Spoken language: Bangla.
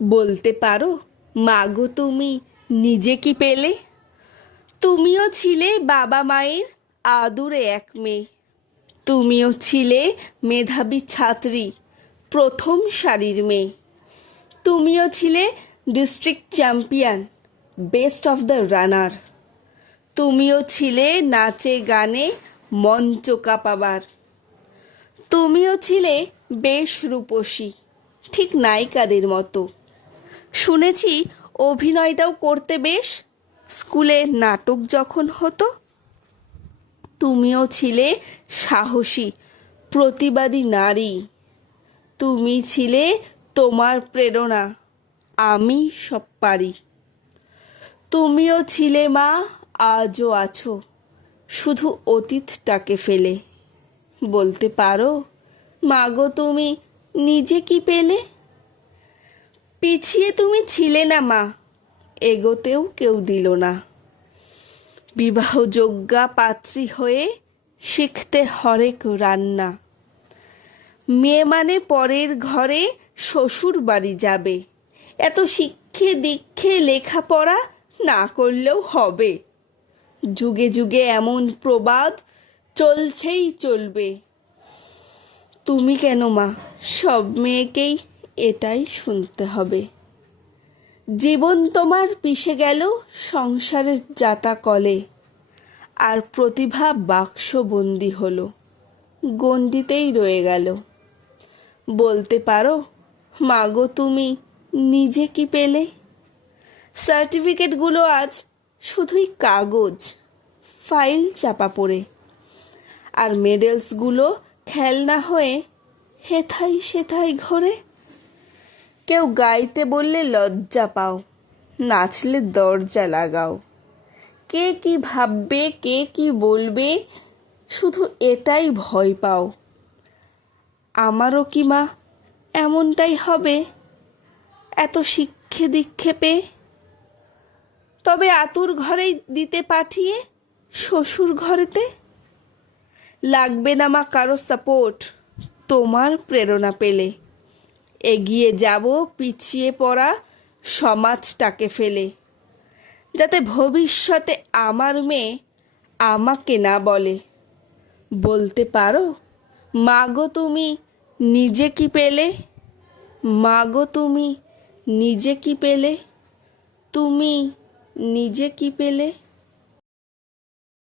বলতে পারো মাগো তুমি নিজে কি পেলে? তুমিও ছিলে বাবা মায়ের আদুরে এক মেয়ে। তুমিও ছিলে মেধাবী ছাত্রী, প্রথম সারির মেয়ে। তুমিও ছিলে district champion, best of the runner. তুমিও ছিলে নাচে গানে মঞ্চ কাঁপাবার। তুমিও ছিলে বেশ রূপসী, ঠিক নায়িকাদের মতো। শুনেছি অভিনয়টাও করতে বেশ, স্কুলে নাটক যখন হতো। তুমিও ছিলে সাহসী, প্রতিবাদী নারী। তুমি ছিলে তোমার প্রেরণা, আমি সব পারি। তুমিও ছিলে মা, আজও আছো, শুধু অতীতটাকে ফেলে। বলতে পারো মাগো তুমি নিজে কি পেলে? পিছিয়ে তুমি ছিলে না মা, এগোতেও কেউ দিল না। বিবাহযোগ্যা পাত্রী হয়ে শিখতে হরেক রান্না। মেয়ে মানে পরের ঘরে শ্বশুর বাড়ি যাবে, এত শিক্ষে দীক্ষে লেখাপড়া না করলেও হবে। যুগে যুগে এমন প্রবাদ চলছেই চলবে। তুমি কেন মা, সব মেয়েকেই এটাই শুনতে হবে। জীবন তোমার পিষে গেল সংসারের জাতা কলে, আর প্রতিভা বাক্সবন্দি হলো, গণ্ডিতেই রয়ে গেল। বলতে পারো মাগো তুমি নিজে কি পেলে? সার্টিফিকেটগুলো আজ শুধুই কাগজ, ফাইল চাপা পড়ে। আর মেডেলসগুলো খেলনা হয়ে হেথাই সেথাই ঘোরে। কেউ গাইতে বললে লজ্জা পাও, নাচলে দরজা লাগাও। কে কি ভাববে, কে কি বলবে, শুধু এটাই ভয় পাও। আমারও কি মা এমনটাই হবে, এত শিক্ষে দীক্ষে পেয়ে? তবে আতুর ঘরেই দিতে পাঠিয়ে শ্বশুর ঘরেতে। লাগবে না মা কারো সাপোর্ট, তোমার প্রেরণা পেলে। এগিয়ে যাব পিছিয়ে পড়া সমাজটাকে ফেলে, যাতে ভবিষ্যতে আমার মেয়ে আমাকে না বলে। বলতে পারো মাগো তুমি নিজে কি পেলে? মাগো তুমি নিজে কি পেলে? তুমি নিজে কি পেলে?